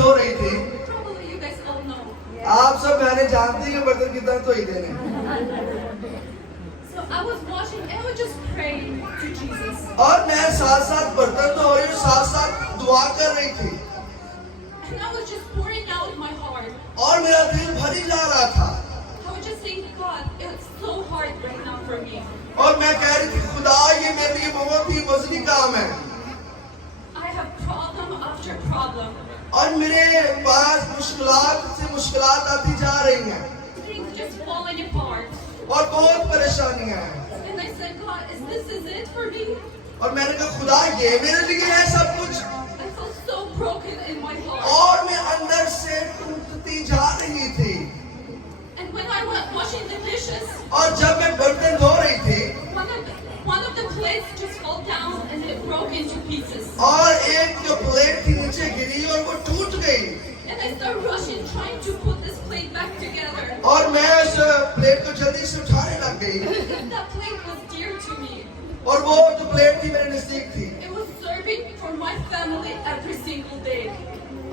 धो रही थी। Probably you guys all know. आप सब बहनें जानती हैं बर्तन कितना धोई देने। So I was washing and I was just praying to Jesus. और मैं साथ साथ बर्तन धो रही हूँ, साथ साथ दुआ कर रही थी। And I was just pouring out my heart. और मेरा दिल भरी जा रहा था। I was just saying, God, it's so hard right now for me. और मैं कह रही थी, खुदा ये मेरे लिए बहुत ही वज़नी काम है। I have problem after problem. और मेरे पास मुश्किलात से मुश्किलात आती जा रही हैं। Things just falling apart. और बहुत परेशानियां हैं। And I said, God, is it for me? और मैंने कहा, खुदा ये मेरे लिए है सब कुछ। I felt so broken in my heart. और मैं अंदर से टूटती जा रही थी। And when I was washing the dishes, और जब मैं बर्तन धो रही थी, one of the plates just fell down and it broke into pieces. और एक जो प्लेट थी नीचे गिरी और वो टूट गई। And I started rushing, trying to put this plate back together. और मैं उस प्लेट को जल्दी से उठाने लग गई। That plate was dear to me. और वो जो प्लेट थी मेरे नजदीक थी। It was serving for my family every single day.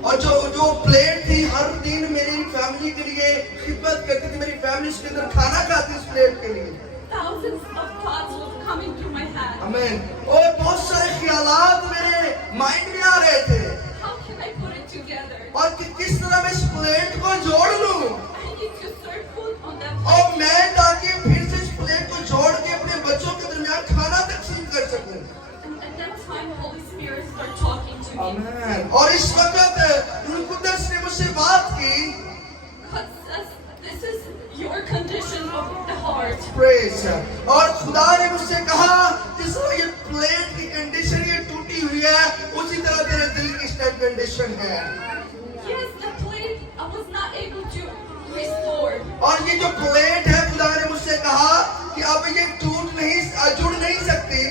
और जो प्लेट थी हर दिन मेरी फैमिली के लिए खिदमत करती थी। मेरी फैमिली उसके अंदर खाना खाती उस प्लेट के लिए। Thousands of thoughts were coming through my head. आमीन। और बहुत सारे ख्यालात मेरे माइंड में आ रहे थे। How can I put it together? और किस तरह मैं इस प्लेट को जोड़ लूं। I need to serve food on that plate. और मैं ताकि फिर से इस प्लेट को जोड़ के अपने बच्चों के दरमियान खाना तकसीम कर सकूं। And at that time, Holy Spirit started talking to me. आमीन। और इस वक्त रूह कुद्दस ने मुझसे बात की। God says, this is your condition of the heart. Praise. और खुदा ने मुझसे कहा, जिस तरह ये प्लेट की कंडीशन ये टूटी हुई है, उसी तरह तेरे दिल की इस टाइप कंडीशन है। Yes, the plate I was not able to restore. और ये जो प्लेट है, खुदा ने मुझसे कहा कि अब ये जुड़ नहीं सकती।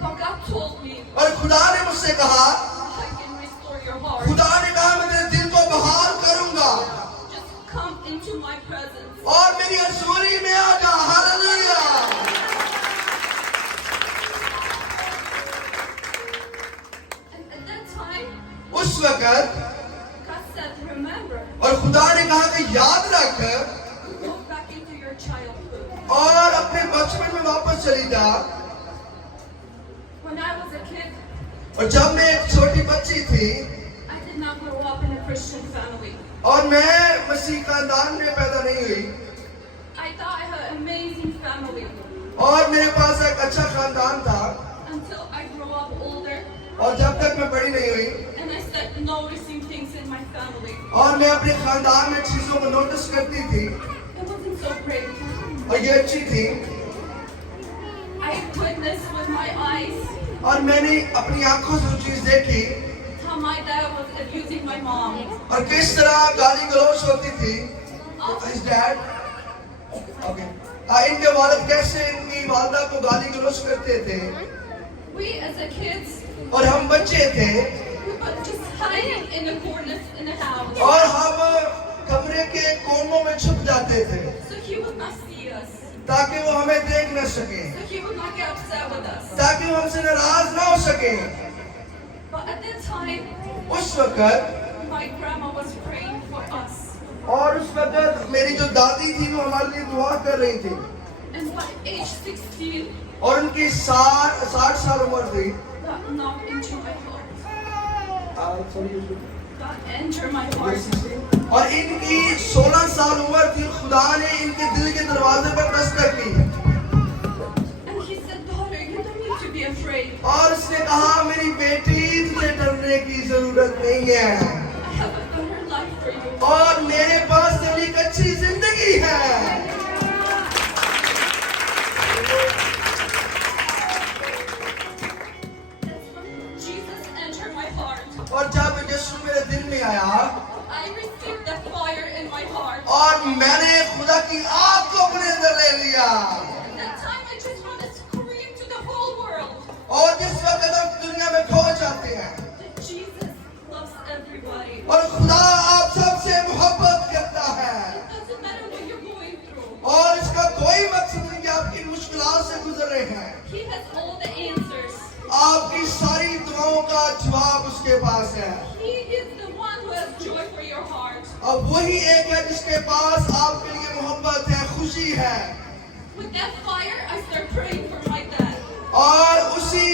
But God told me, और खुदा ने मुझसे कहा, I can restore your heart. खुदा ने कहा मैं तेरे दिल को बहाल करूंगा। Just come into my presence. और मेरी हजूरी में आ जा। Hallelujah. And at that time, उस वक्त God said, remember, और खुदा ने कहा कि याद रख go back into your childhood. और अपने बचपन में वापस चली जा। When I was a kid, और जब मैं एक छोटी बच्ची थी I did not grow up in a Christian family. और मैं मसीह खानदान में पैदा नहीं हुई I thought I had an amazing family और मेरे पास एक अच्छा खानदान था। until I grew up older और जब तक मैं बड़ी नहीं हुई and I started noticing things in my family. और मैं अपने खानदान में चीजों को नोटिस करती थी It wasn't so great. और ये अच्छी थी। I witnessed with my eyes और मैंने अपनी आंखों से वो चीज देखी how my dad was abusing my mom. और किस तरह गाली गलौज होती थी। His dad, okay. इनके वालिद कैसे इनकी वालिदा को गाली गलौज करते थे। We as a kids, और हम बच्चे थे we were just hiding in the corners in the house. और हम कमरे के कोनों में छुप जाते थे So he would not see us. ताकि वो हमें देख न सके, So he would not get upset with us. ताकि वो हमसे नाराज ना हो सके। But at that time, उस वक्त my grandma was praying for us. और उस वक्त मेरी जो दादी थी वो हमारे लिए दुआ कर रही थी And by age 16, और उनकी 60 साल उम्र थी। God knocked into my heart. God entered my heart. और इनकी 16 साल उम्र थी। खुदा ने इनके दिल के दरवाजे पर दस्तक की And he said, daughter, you don't need to be afraid. और उसने कहा, मेरी बेटी तुझे डरने की जरूरत नहीं है I have a better life for you. और मेरे पास तेरे लिए एक अच्छी जिंदगी है। That's when Jesus entered my heart. और जब यीशु मेरे दिल में आया I received the fire in my heart. और मैंने खुदा की आग को अपने अंदर ले लिया At that time, I just want to scream to the whole world और जिस वक्त हम दुनिया में खो जाते हैं that Jesus loves everybody. और खुदा आप सबसे मोहब्बत करता है It doesn't matter what you're going through. और इसका कोई मकसद नहीं कि आप किन मुश्किलात से गुजर रहे हैं। He has all the answers. आपकी सारी दुआओं का जवाब उसके पास है। He is the one who has joy अब वही एक है जिसके पास आपके लिए मोहब्बत है, खुशी है। With that fire, I start praying for my dad. और उसी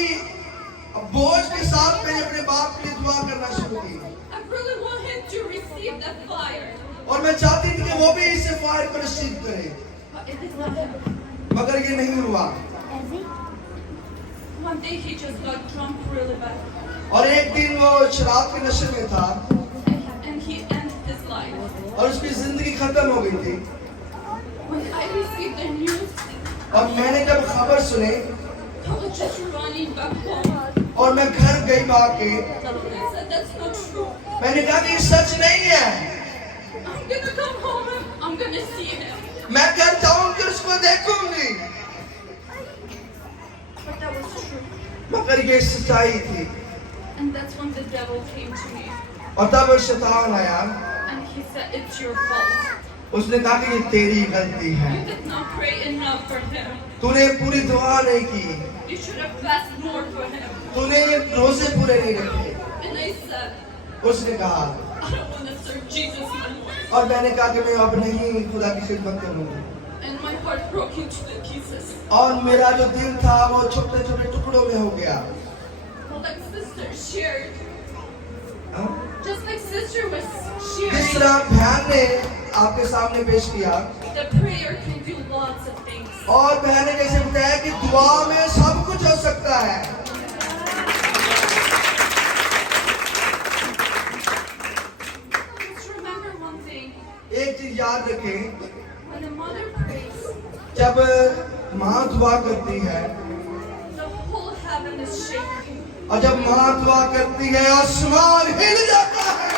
बोझ के साथ मैंने अपने बाप के लिए दुआ करना शुरू की। I really want him to receive that fire. और मैं चाहती थी कि वो भी इस फायर को रिसीव करे, But it did not happen. मगर ये नहीं हुआ। One day he just got drunk really bad. और एक दिन वो शराब के नशे में था And he ended his life. और उसकी जिंदगी खत्म हो गई थी। When I received the news, और मैंने जब खबर सुनी I was just running back home. और मैं घर गई भाग के, I said, that's not true. मैंने कहा कि ये सच नहीं है। I'm gonna come home and I'm gonna see him. मैं घर जाऊंगी और उसको देखूंगी। But that was true. मगर ये सच्चाई थी। And that's when the devil came to me. और तब शैतान आया, And he said, it's your fault. उसने कहा कि ये तेरी गलती है, You did not pray enough for him. तूने पूरी दुआ नहीं की, You should have fasted more for him. तूने ये रोजे पूरे नहीं रखे। And I said, उसने कहा, I don't want to serve Jesus anymore. और मैंने कहा कि मैं अब नहीं खुदा की खिदमत करूंगा। And my heart broke into the pieces. और मेरा जो दिल था वो छोटे छोटे टुकड़ों में हो गया। Like sister shared. हाँ? Just like sister was जिस sharing. तरह बहन ने आपके सामने पेश किया, The prayer can do lots of things. और बहन ने जैसे बताया कि दुआ में सब कुछ हो सकता है। Just remember one thing. एक चीज याद रखें, When a mother prays, जब माँ दुआ करती है the whole heaven is shaking. और जब माँ दुआ करती है आसमान हिल जाता है।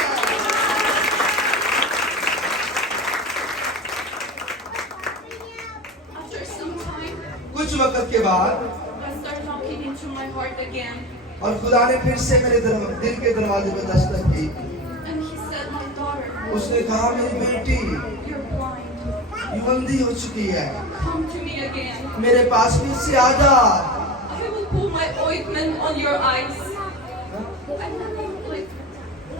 After some time, कुछ वक्त के बाद I start knocking into my heart again. और खुदा ने फिर से मेरे दिल के दरवाजे पर दस्तक की। And he said, my daughter, उसने कहा, मेरी बेटी you're blind. ये अंधी हो चुकी है, Come to me again. मेरे पास भी से आ जा। I will put my ointment on your eyes. I will put like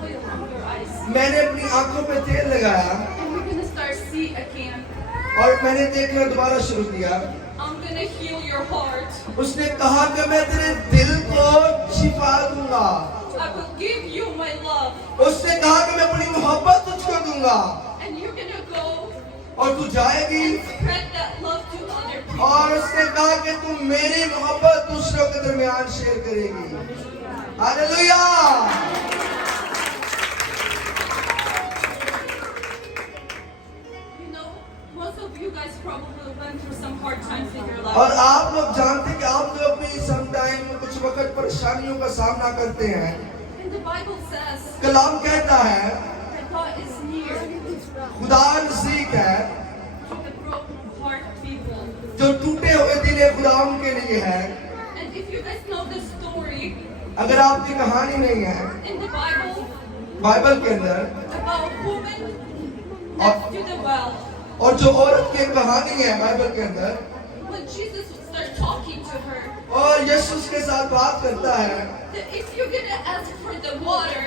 oil on your eyes. मैंने अपनी आंखों पे तेल लगाया And you're gonna start see again. और मैंने देखना दोबारा शुरू किया। I'm gonna heal your heart. उसने कहा कि मैं तेरे दिल को शिफा दूंगा। I will give you my love. उसने कहा कि मैं अपनी मोहब्बत तुझको दूंगा And you're gonna go और तू जाएगी। and spread that love to other people. और उसने कहा कि तू मेरी मोहब्बत दूसरों के दरमियान शेयर करेगी। Hallelujah. You know, most of you guys probably went through some hard times in your और life. आप लोग जानते हैं कि आप लोग अपनी समटाइम कुछ वक्त परेशानियों का सामना करते हैं। And the Bible says कलाम कहता है that God is near खुदा नज़दीक है, to the broken heart people. जो टूटे हुए दिल है खुदा उनके लिए है। And if you guys know the story अगर आपकी कहानी नहीं है in the Bible बाइबल के अंदर, about a woman next to the well, और जो औरत की कहानी है बाइबल के अंदर, when Jesus would start talking to her, और यीशु के साथ बात करता है, that if you're gonna ask for the water,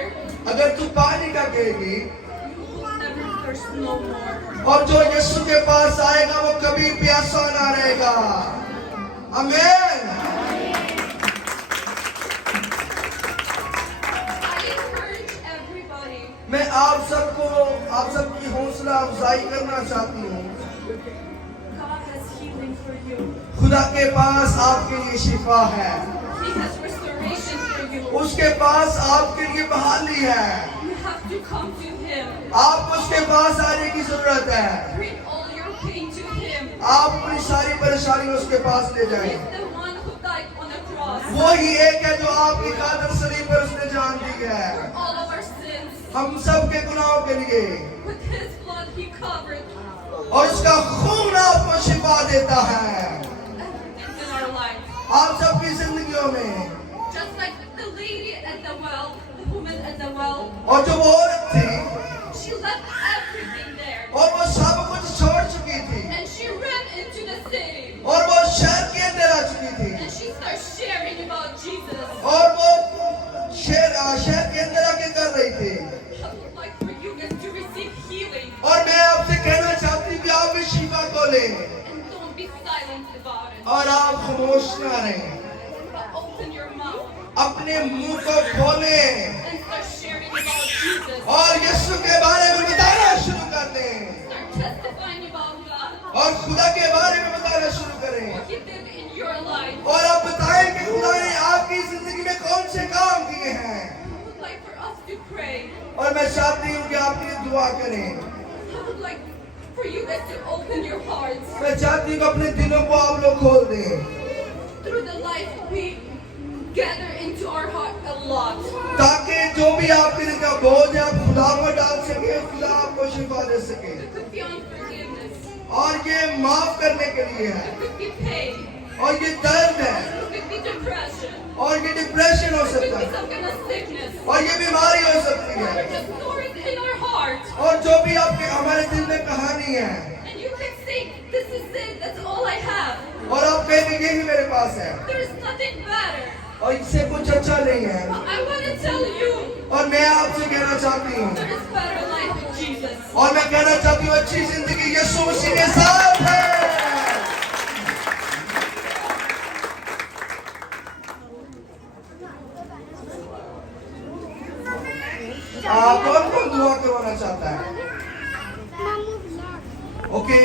अगर तू पानी का कहेगी you will never thirst no more. और जो यीशु के पास आएगा वो कभी प्यासा ना रहेगा। आमीन। I encourage everybody. मैं आप सबकी हौसला अफजाई करना चाहती हूँ। God has healing for you. खुदा के पास आपके लिए शिफा है, He has restoration for you. उसके पास आपके लिए बहाली है। You have to come to Him. आपको उसके पास आने की जरूरत है। Bring all your pain to Him. आप अपनी सारी परेशानी उसके पास ले जाएं। He's the one who died on the cross वो ही एक है जो आपकी खातिर सलीब पर उसने जान दी है, for all of our sins. हम सब के गुनाहों के लिए, With His blood, He covered और उसका खून आपको शिफा देता है everything in our life. आप सबकी जिंदगियों में। Just like the lady at the well, the woman at the well, और जो वो औरत थी she left everything there. और वो सब कुछ छोड़ चुकी थी And she ran into the city. और वो शहर के अंदर आ चुकी थी And she started sharing about Jesus. और वो शहर के अंदर आके कर रही थी। I would like for you guys to receive healing And don't be silent about it. और आप खामोश ना रहें, But open your mouth अपने मुंह को खोलें and start sharing about Jesus. और यीशु के बारे में बताना शुरू कर दें Start testifying about God. और खुदा के बारे में बताना शुरू करें What He did in your life. और आप बताएं कि खुदा ने आपकी जिंदगी में कौन से काम किए हैं। I would like for us to pray. और मैं चाहती हूँ कि आप ये दुआ करें। I would like for you guys to open your hearts. मैं चाहती हूँ कि अपने दिलों को आप लोग खोल दें Through the life we gather into our heart a lot. ताकि जो भी आपके दिल का बोझ है आप खुदा में डाल सके, खुदा आपको शिफा दे सके। It could be unforgiveness. और ये माफ करने के लिए है It could be pain. और ये दर्द है It could be depression. और ये डिप्रेशन हो It could सकता be है some kind of sickness. और ये बीमारी हो सकती Or है just stories in our heart. और जो भी आपके हमारे दिल में कहानी है And you can say, this is it, that's all I have. और आप कहेंगे यही मेरे पास है There is nothing better. और इससे कुछ अच्छा नहीं है But I want to tell you, और मैं आपसे कहना चाहती हूँ there is better life with Jesus. और मैं कहना चाहती हूँ अच्छी जिंदगी यीशु मसीह के साथ है। कौन कौन दुआ करवाना चाहता है? ओके